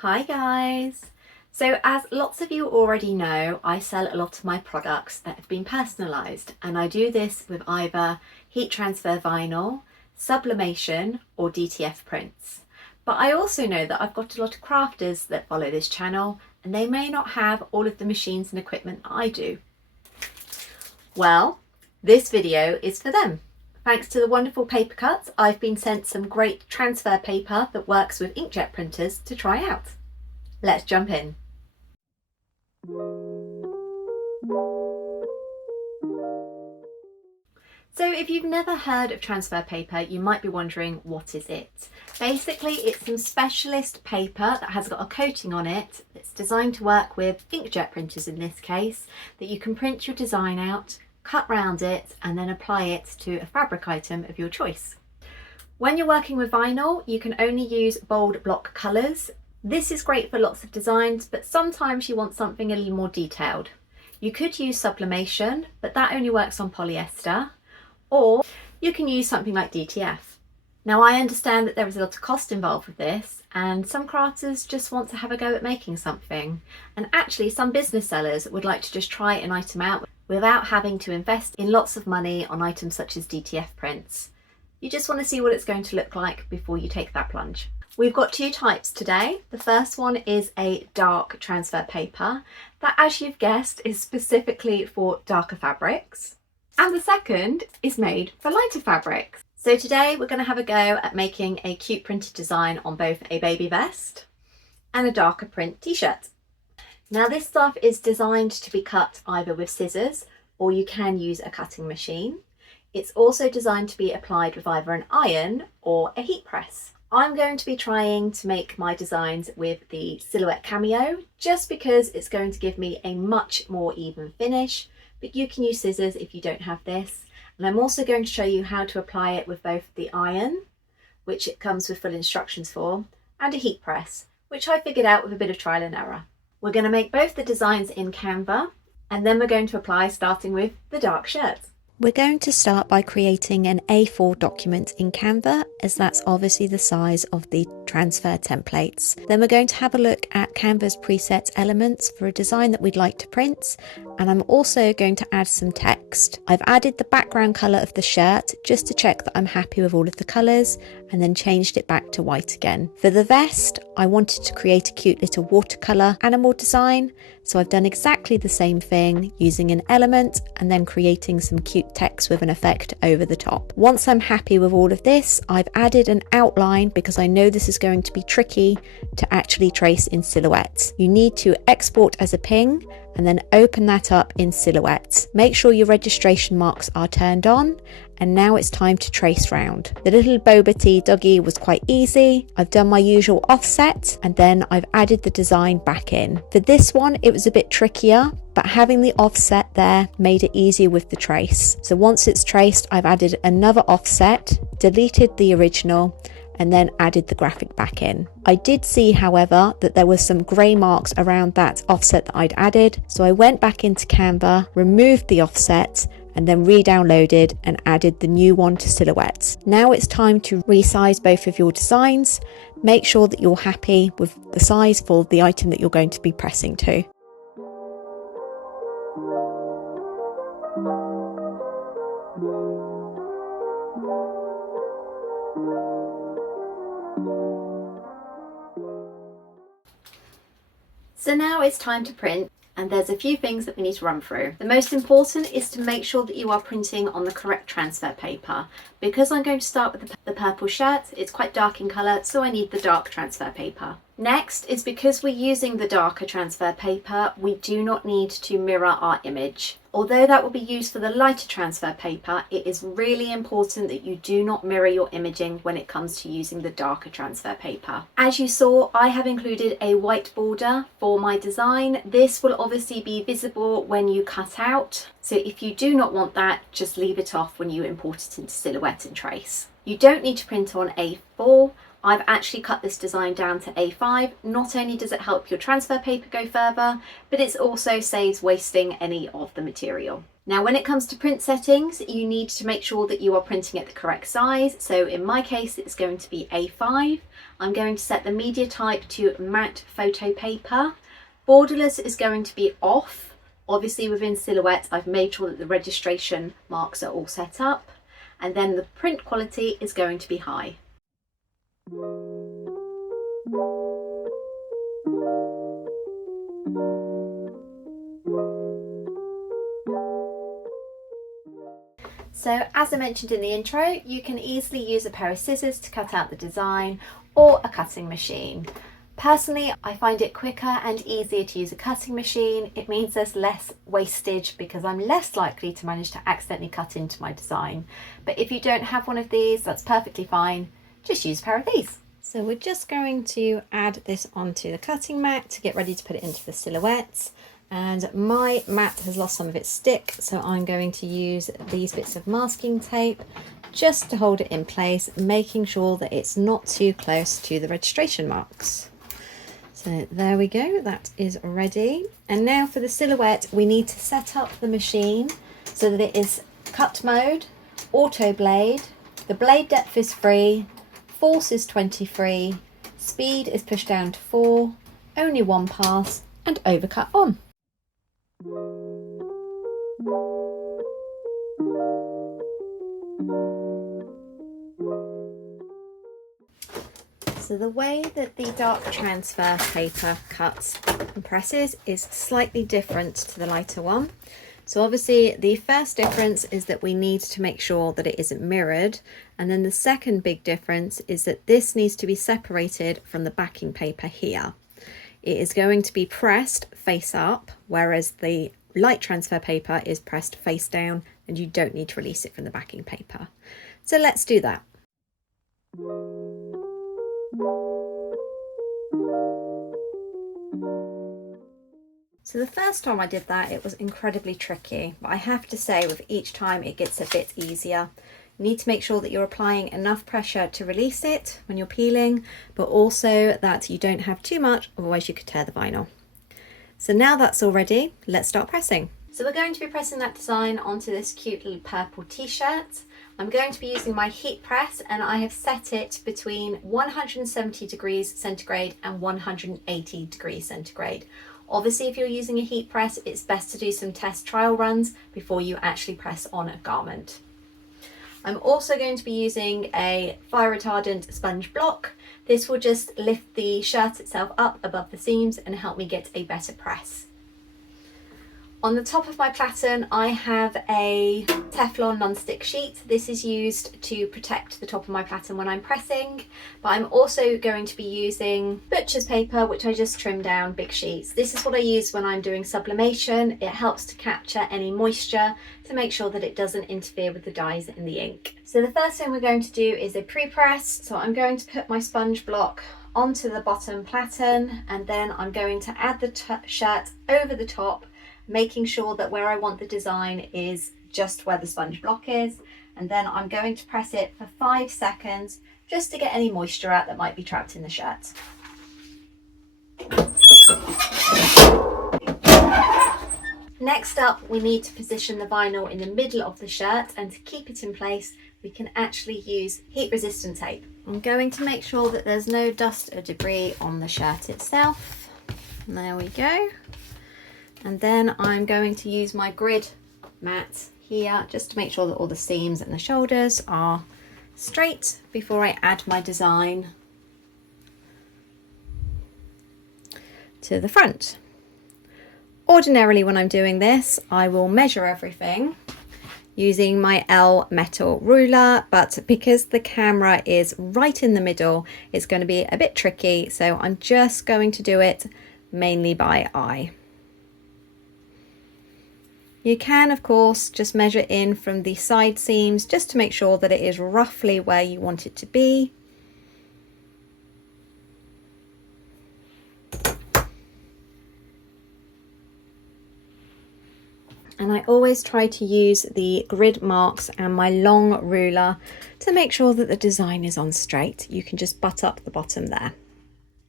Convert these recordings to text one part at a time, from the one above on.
Hi guys! So as lots of you already know, I sell a lot of my products that have been personalised, and I do this with either heat transfer vinyl, sublimation or DTF prints. But I also know that I've got a lot of crafters that follow this channel and they may not have all of the machines and equipment that I do. Well, this video is for them. Thanks to the wonderful Paper Cutz, I've been sent some great transfer paper that works with inkjet printers to try out. Let's jump in. So if you've never heard of transfer paper, you might be wondering, what is it? Basically, it's some specialist paper that has got a coating on it that's designed to work with inkjet printers in this case, that you can print your design out, cut round it and then apply it to a fabric item of your choice. When you're working with vinyl, you can only use bold block colours. This is great for lots of designs, but sometimes you want something a little more detailed. You could use sublimation, but that only works on polyester, or you can use something like DTF. Now I understand that there is a lot of cost involved with this, and some crafters just want to have a go at making something, and actually some business sellers would like to just try an item out without having to invest in lots of money on items such as DTF prints. You just want to see what it's going to look like before you take that plunge. We've got two types today. The first one is a dark transfer paper that, as you've guessed, is specifically for darker fabrics. And the second is made for lighter fabrics. So today we're going to have a go at making a cute printed design on both a baby vest and a darker print t-shirt. Now this stuff is designed to be cut either with scissors or you can use a cutting machine. It's also designed to be applied with either an iron or a heat press. I'm going to be trying to make my designs with the Silhouette Cameo just because it's going to give me a much more even finish, but you can use scissors if you don't have this. And I'm also going to show you how to apply it with both the iron, which it comes with full instructions for, and a heat press, which I figured out with a bit of trial and error. We're going to make both the designs in Canva, and then we're going to apply starting with the dark shirt. We're going to start by creating an A4 document in Canva, as that's obviously the size of the transfer templates. Then we're going to have a look at Canva's preset elements for a design that we'd like to print, and I'm also going to add some text. I've added the background colour of the shirt just to check that I'm happy with all of the colours, and then changed it back to white again. For the vest, I wanted to create a cute little watercolour animal design, so I've done exactly the same thing using an element and then creating some cute text with an effect over the top. Once I'm happy with all of this, I've added an outline because I know this is going to be tricky to actually trace in Silhouette. You need to export as a ping and then open that up in Silhouette. Make sure your registration marks are turned on, and now it's time to trace round. The little boba tea doggy was quite easy. I've done my usual offset and then I've added the design back in. For this one it was a bit trickier, but having the offset there made it easier with the trace. So once it's traced, I've added another offset, deleted the original, and then added the graphic back in. I did see, however, that there was some grey marks around that offset that I'd added, so I went back into Canva, removed the offset, and then re-downloaded and added the new one to Silhouette. Now it's time to resize both of your designs. Make sure that you're happy with the size for the item that you're going to be pressing to. So now it's time to print, and there's a few things that we need to run through. The most important is to make sure that you are printing on the correct transfer paper. Because I'm going to start with the purple shirt, it's quite dark in colour, so I need the dark transfer paper. Next is because we're using the darker transfer paper, we do not need to mirror our image. Although that will be used for the lighter transfer paper, it is really important that you do not mirror your imaging when it comes to using the darker transfer paper. As you saw, I have included a white border for my design. This will obviously be visible when you cut out, so if you do not want that, just leave it off when you import it into Silhouette and trace. You don't need to print on A4. I've actually cut this design down to A5. Not only does it help your transfer paper go further, but it also saves wasting any of the material. Now, when it comes to print settings, you need to make sure that you are printing at the correct size. So in my case, it's going to be A5. I'm going to set the media type to matte photo paper. Borderless is going to be off. Obviously within Silhouette, I've made sure that the registration marks are all set up. And then the print quality is going to be high. So as I mentioned in the intro, you can easily use a pair of scissors to cut out the design or a cutting machine. Personally, I find it quicker and easier to use a cutting machine. It means there's less wastage because I'm less likely to manage to accidentally cut into my design. But if you don't have one of these, that's perfectly fine. Just use a pair of these. So we're just going to add this onto the cutting mat to get ready to put it into the silhouettes. And my mat has lost some of its stick, so I'm going to use these bits of masking tape just to hold it in place, making sure that it's not too close to the registration marks. So there we go, that is ready. And now for the silhouette, we need to set up the machine so that it is cut mode, auto blade, the blade depth is free, force is 23, speed is pushed down to 4, only one pass, and overcut on. So the way that the dark transfer paper cuts and presses is slightly different to the lighter one. So obviously the first difference is that we need to make sure that it isn't mirrored. And then the second big difference is that this needs to be separated from the backing paper here. It is going to be pressed face up, whereas the light transfer paper is pressed face down and you don't need to release it from the backing paper. So let's do that. So the first time I did that, it was incredibly tricky, but I have to say with each time it gets a bit easier. You need to make sure that you're applying enough pressure to release it when you're peeling, but also that you don't have too much, otherwise you could tear the vinyl. So now that's all ready, let's start pressing. So we're going to be pressing that design onto this cute little purple t-shirt. I'm going to be using my heat press and I have set it between 170 degrees centigrade and 180 degrees centigrade. Obviously, if you're using a heat press, it's best to do some test trial runs before you actually press on a garment. I'm also going to be using a fire retardant sponge block. This will just lift the shirt itself up above the seams and help me get a better press. On the top of my platen, I have a Teflon non-stick sheet. This is used to protect the top of my platen when I'm pressing, but I'm also going to be using butcher's paper, which I just trimmed down big sheets. This is what I use when I'm doing sublimation. It helps to capture any moisture to make sure that it doesn't interfere with the dyes in the ink. So the first thing we're going to do is a pre-press. So I'm going to put my sponge block onto the bottom platen, and then I'm going to add the shirt over the top, making sure that where I want the design is just where the sponge block is. And then I'm going to press it for 5 seconds just to get any moisture out that might be trapped in the shirt. Next up, we need to position the vinyl in the middle of the shirt, and to keep it in place, we can actually use heat resistant tape. I'm going to make sure that there's no dust or debris on the shirt itself. And there we go. And then I'm going to use my grid mat here just to make sure that all the seams and the shoulders are straight before I add my design to the front. Ordinarily when I'm doing this, I will measure everything using my L metal ruler, but because the camera is right in the middle, it's going to be a bit tricky, so I'm just going to do it mainly by eye. You can, of course, just measure in from the side seams just to make sure that it is roughly where you want it to be. And I always try to use the grid marks and my long ruler to make sure that the design is on straight. You can just butt up the bottom there.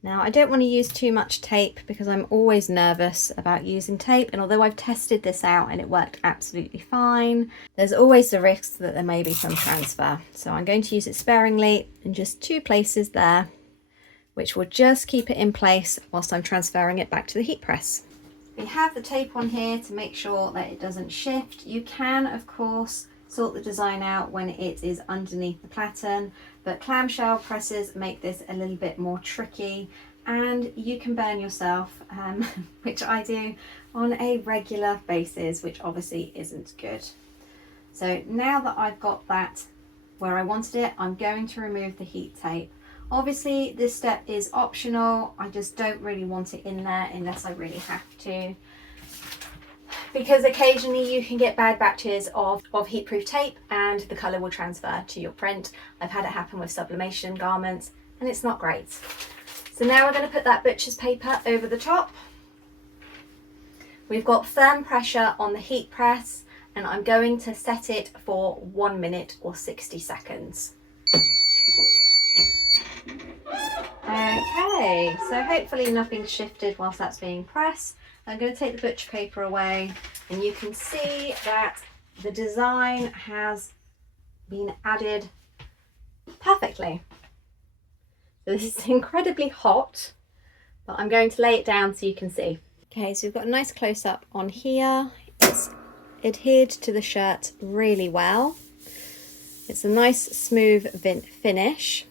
Now I don't want to use too much tape because I'm always nervous about using tape, and although I've tested this out and it worked absolutely fine, there's always the risk that there may be some transfer. So I'm going to use it sparingly in just 2 places there, which will just keep it in place whilst I'm transferring it back to the heat press. We have the tape on here to make sure that it doesn't shift. You can, of course, sort the design out when it is underneath the platen, but clamshell presses make this a little bit more tricky, and you can burn yourself, which I do on a regular basis, which obviously isn't good. So now that I've got that where I wanted it, I'm going to remove the heat tape. Obviously this step is optional, I just don't really want it in there unless I really have to, because occasionally you can get bad batches of heatproof tape and the colour will transfer to your print. I've had it happen with sublimation garments and it's not great. So now we're going to put that butcher's paper over the top. We've got firm pressure on the heat press and I'm going to set it for 1 minute or 60 seconds. Okay, so hopefully nothing's shifted whilst that's being pressed. I'm going to take the butcher paper away and you can see that the design has been added perfectly. So this is incredibly hot, but I'm going to lay it down so you can see. Okay, so we've got a nice close-up on here. It's adhered to the shirt really well. It's a nice smooth finish.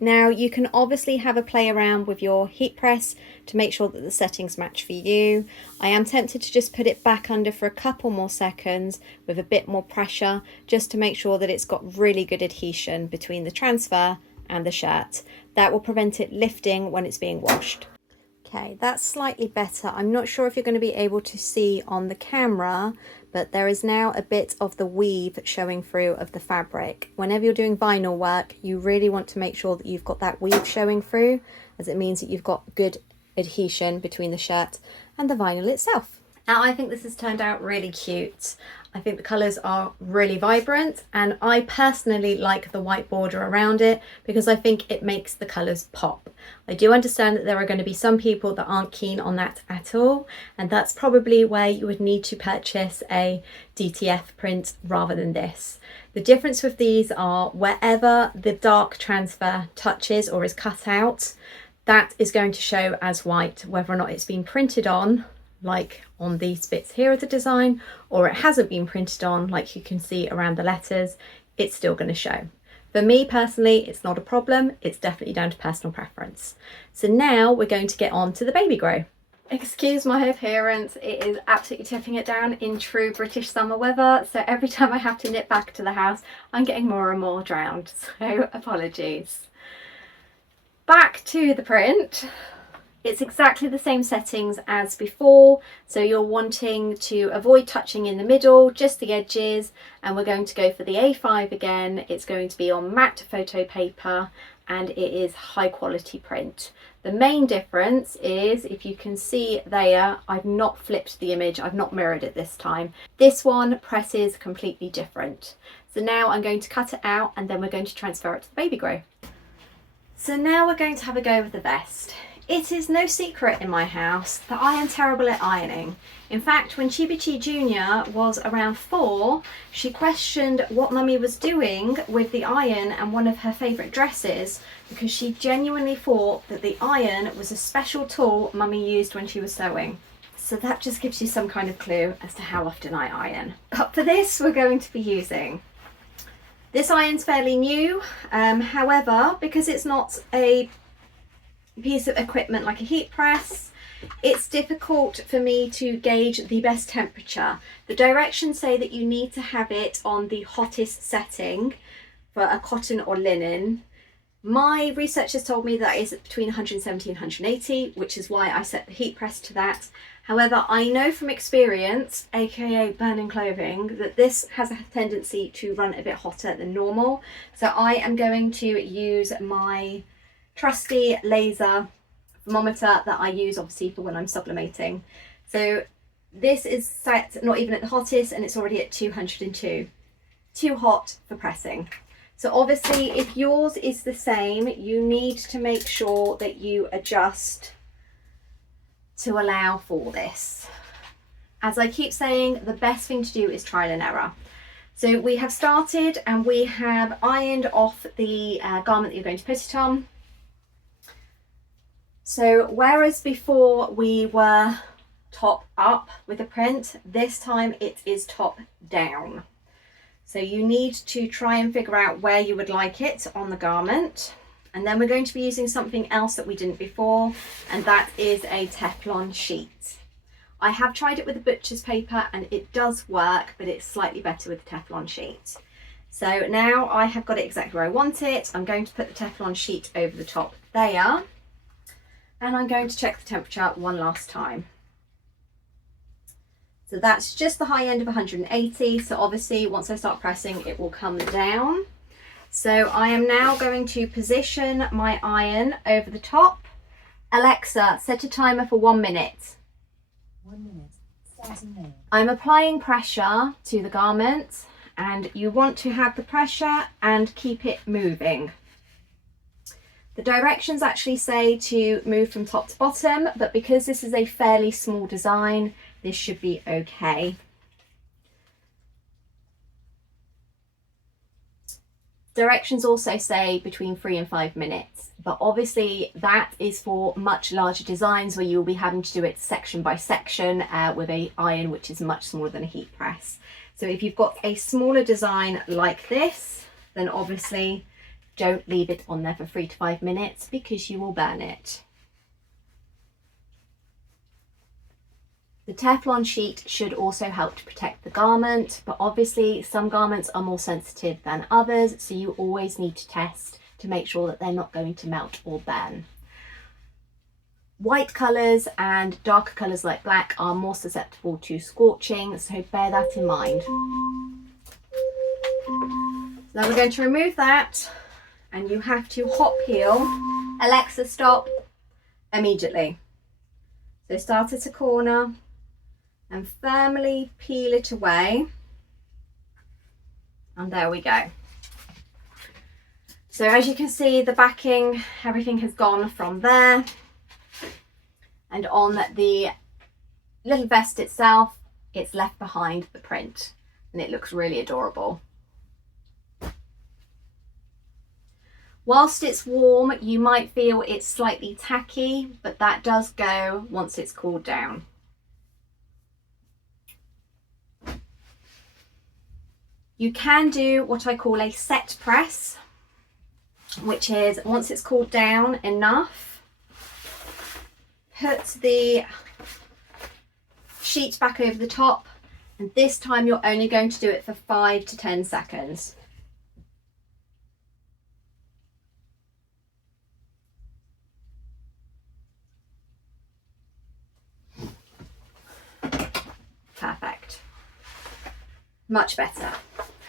Now you can obviously have a play around with your heat press to make sure that the settings match for you. I am tempted to just put it back under for a couple more seconds with a bit more pressure, just to make sure that it's got really good adhesion between the transfer and the shirt. That will prevent it lifting when it's being washed. Okay, that's slightly better. I'm not sure if you're going to be able to see on the camera, but there is now a bit of the weave showing through of the fabric. Whenever you're doing vinyl work, you really want to make sure that you've got that weave showing through, as it means that you've got good adhesion between the shirt and the vinyl itself. Now I think this has turned out really cute. I think the colours are really vibrant and I personally like the white border around it because I think it makes the colours pop. I do understand that there are going to be some people that aren't keen on that at all, and that's probably where you would need to purchase a DTF print rather than this. The difference with these are wherever the dark transfer touches or is cut out, that is going to show as white, whether or not it's been printed on, like on these bits here of the design, or it hasn't been printed on, like you can see around the letters, it's still going to show. For me personally, it's not a problem. It's definitely down to personal preference. So now we're going to get on to the baby grow. Excuse my appearance, it is absolutely tipping it down in true British summer weather. So every time I have to nip back to the house, I'm getting more and more drowned. So apologies. Back to the print. It's exactly the same settings as before, so you're wanting to avoid touching in the middle, just the edges, and we're going to go for the A5 again. It's going to be on matte photo paper and it is high quality print. The main difference is, if you can see there, I've not flipped the image, I've not mirrored it this time. This one presses completely different. So now I'm going to cut it out and then we're going to transfer it to the baby grow. So now we're going to have a go with the vest. It is no secret in my house that I am terrible at ironing. In fact, when Chibichi Jr. was around 4, she questioned what Mummy was doing with the iron and one of her favourite dresses, because she genuinely thought that the iron was a special tool Mummy used when she was sewing. So that just gives you some kind of clue as to how often I iron. But for this, we're going to be using this iron's fairly new. However, because it's not a piece of equipment like a heat press, it's difficult for me to gauge the best temperature. The directions say that you need to have it on the hottest setting for a cotton or linen. My research has told me that is between 170 and 180, which is why I set the heat press to that. However, I know from experience, aka burning clothing, that this has a tendency to run a bit hotter than normal. So I am going to use my trusty laser thermometer that I use obviously for when I'm sublimating. So This is set not even at the hottest and it's already at 202. Too hot for pressing. So obviously if yours is the same, you need to make sure that you adjust to allow for this. As I keep saying, the best thing to do is trial and error. So we have started and we have ironed off the garment that you're going to put it on. So whereas before we were top up with the print, this time it is top down. So you need to try and figure out where you would like it on the garment. And then we're going to be using something else that we didn't before, and that is a Teflon sheet. I have tried it with the butcher's paper and it does work, but it's slightly better with the Teflon sheet. So now I have got it exactly where I want it. I'm going to put the Teflon sheet over the top there, and I'm going to check the temperature one last time. So that's just the high end of 180. So obviously once I start pressing, it will come down. So I am now going to position my iron over the top. Alexa, set a timer for 1 minute. 1 minute, starting now. I'm applying pressure to the garment, and you want to have the pressure and keep it moving. The directions actually say to move from top to bottom, but because this is a fairly small design, this should be okay. Directions also say between 3 and 5 minutes, but obviously that is for much larger designs where you'll be having to do it section by section with an iron which is much smaller than a heat press. So if you've got a smaller design like this, then obviously don't leave it on there for 3 to 5 minutes because you will burn it. The Teflon sheet should also help to protect the garment, but obviously some garments are more sensitive than others, so you always need to test to make sure that they're not going to melt or burn. White colours and darker colours like black are more susceptible to scorching, so bear that in mind. So now we're going to remove that, and you have to hot peel. Alexa, stop immediately. So start at a corner and firmly peel it away, and there we go. So as you can see, the backing, everything has gone from there, and on the little vest itself, it's left behind the print, and it looks really adorable. Whilst it's warm, you might feel it's slightly tacky, but that does go once it's cooled down. You can do what I call a set press, which is once it's cooled down enough, put the sheet back over the top, and this time you're only going to do it for 5 to 10 seconds. Perfect. Much better.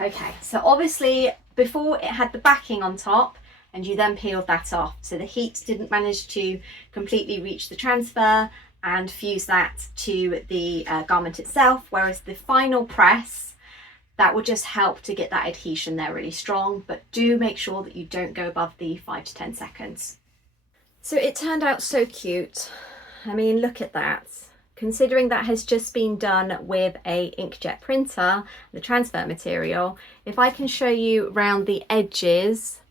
Okay, so obviously before it had the backing on top and you then peeled that off, so the heat didn't manage to completely reach the transfer and fuse that to the garment itself, whereas the final press, that will just help to get that adhesion there really strong, but do make sure that you don't go above the 5 to 10 seconds. So it turned out so cute. I mean, look at that. Considering that has just been done with a InkJet printer, the transfer material, if I can show you around the edges,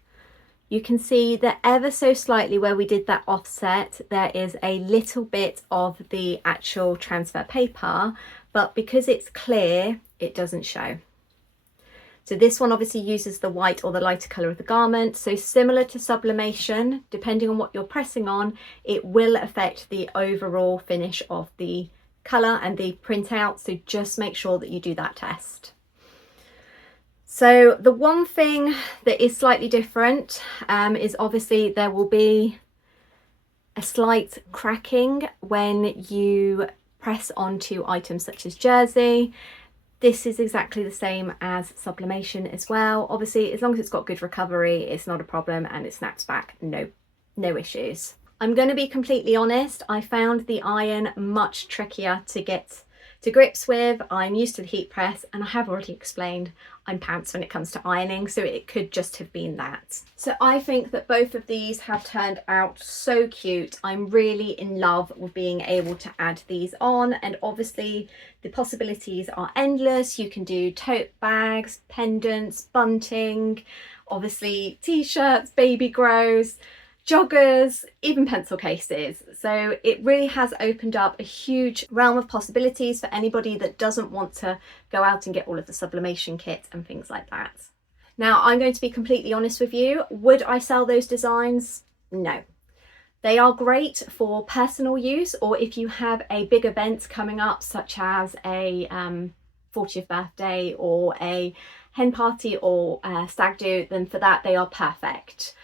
you can see that ever so slightly where we did that offset, there is a little bit of the actual transfer paper, but because it's clear, it doesn't show. So this one obviously uses the white or the lighter colour of the garment. So similar to sublimation, depending on what you're pressing on, it will affect the overall finish of the colour and the printout. So just make sure that you do that test. So the one thing that is slightly different is obviously there will be a slight cracking when you press onto items such as jersey. This is exactly the same as sublimation as well. Obviously, as long as it's got good recovery, it's not a problem and it snaps back, no issues. I'm going to be completely honest, I found the iron much trickier to to grips with. I'm used to the heat press, and I have already explained I'm pants when it comes to ironing, so it could just have been that. So I think that both of these have turned out so cute. I'm really in love with being able to add these on, and obviously the possibilities are endless. You can do tote bags, pendants, bunting, obviously t-shirts, baby grows, joggers, even pencil cases. So it really has opened up a huge realm of possibilities for anybody that doesn't want to go out and get all of the sublimation kit and things like that. Now, I'm going to be completely honest with you. Would I sell those designs? No. They are great for personal use, or if you have a big event coming up, such as a 40th birthday or a hen party or a stag do, then for that they are perfect.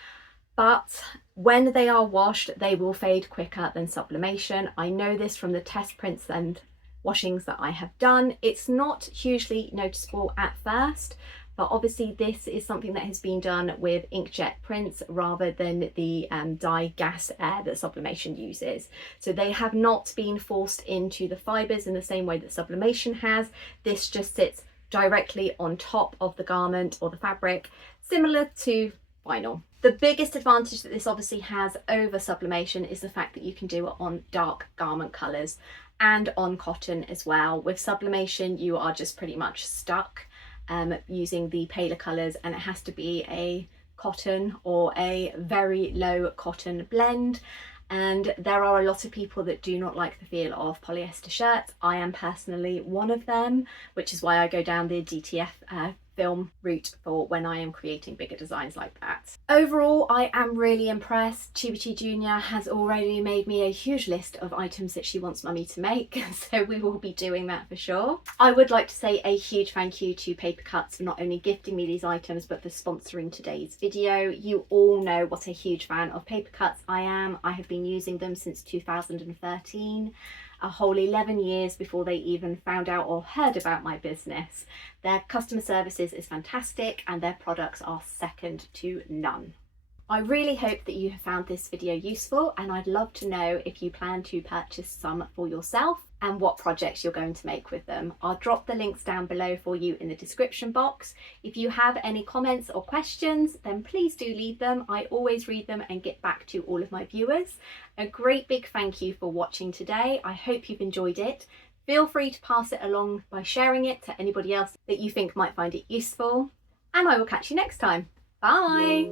But when they are washed, they will fade quicker than sublimation. I know this from the test prints and washings that I have done. It's not hugely noticeable at first, but obviously this is something that has been done with inkjet prints rather than the dye gas air that sublimation uses. So they have not been forced into the fibres in the same way that sublimation has. This just sits directly on top of the garment or the fabric, similar to vinyl. The biggest advantage that this obviously has over sublimation is the fact that you can do it on dark garment colours and on cotton as well. With sublimation, you are just pretty much stuck using the paler colours, and it has to be a cotton or a very low cotton blend. And there are a lot of people that do not like the feel of polyester shirts. I am personally one of them, which is why I go down the DTF film route for when I am creating bigger designs like that. Overall, I am really impressed. Chibuchi Jr. has already made me a huge list of items that she wants mummy to make, so we will be doing that for sure. I would like to say a huge thank you to Paper Cutz for not only gifting me these items, but for sponsoring today's video. You all know what a huge fan of Paper Cutz I am. I have been using them since 2013. A whole 11 years before they even found out or heard about my business. Their customer services is fantastic and their products are second to none. I really hope that you have found this video useful, and I'd love to know if you plan to purchase some for yourself and what projects you're going to make with them. I'll drop the links down below for you in the description box. If you have any comments or questions, then please do leave them. I always read them and get back to all of my viewers. A great big thank you for watching today. I hope you've enjoyed it. Feel free to pass it along by sharing it to anybody else that you think might find it useful. And I will catch you next time. Bye!